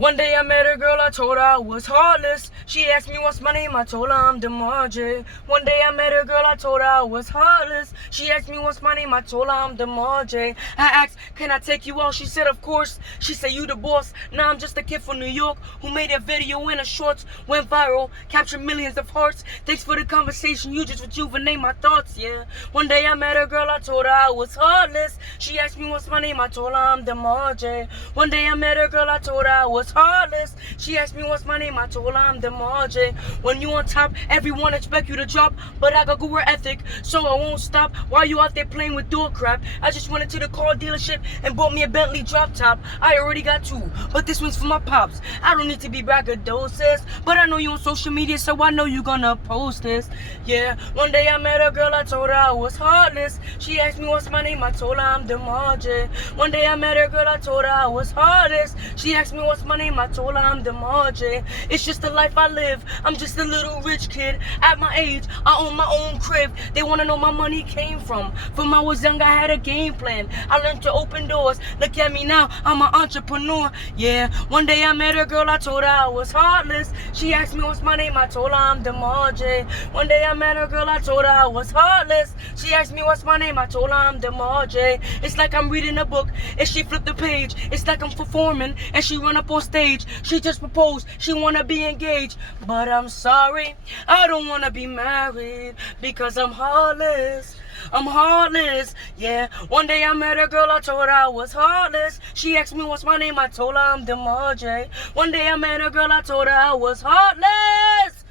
One day I met a girl, I told her I was heartless. She asked me what's my name, I told her I'm DeMarjay. One day I met a girl, I told her I was heartless. She asked me what's my name, I told her I'm DeMarjay. I asked, can I take you out? She said, of course. She said, you the boss. Now I'm just a kid from New York who made a video in a shorts, went viral, captured millions of hearts. Thanks for the conversation, you just rejuvenate my thoughts, yeah. One day I met a girl, I told her I was heartless. She asked me what's my name, I told her I'm DeMarjay. One day I met a girl, I told her I was heartless. She asked me what's my name, I told her I'm DeMarjay. When you on top, everyone expect you to drop, but I got good work ethic, so I won't stop. While you out there playing with door crap, I just went into the car dealership and bought me a Bentley drop top. I already got two, but this one's for my pops. I don't need to be braggadocious, but I know you on social media, so I know you gonna post this. Yeah, one day I met a girl, I told her I was heartless. She asked me what's my name, I told her I'm DeMarjay. One day I met a girl, I told her I was heartless. She asked me what's my name, I told her I'm DeMarjay. It's just the life I live, I'm just a little rich kid. At my age, I own my own crib. They wanna know my money came from. From I was young, I had a game plan. I learned to open doors. Look at me now, I'm an entrepreneur. Yeah, one day I met a girl, I told her I was heartless. She asked me what's my name, I told her I'm DeMarjay. One day I met a girl, I told her I was heartless. She asked me what's my name, I told her I'm DeMarjay. It's like I'm reading a book, and she flipped the page. It's like I'm performing, and she run up on stage. She just proposed, she wanna be engaged. But I'm sorry, I don't wanna be married, because I'm heartless. I'm heartless, yeah. One day I met a girl, I told her I was heartless. She asked me what's my name, I told her I'm DeMarjay. One day I met a girl, I told her I was heartless.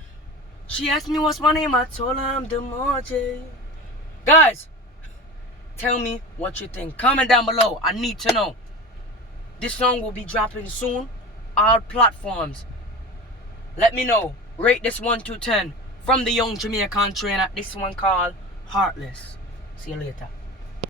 She asked me what's my name, I told her I'm DeMarjay. Guys, tell me what you think. Comment down below, I need to know. This song will be dropping soon, all platforms. Let me know. Rate this 1 to 10 from the Young Jamaican Trainer. This one called Heartless. See you later.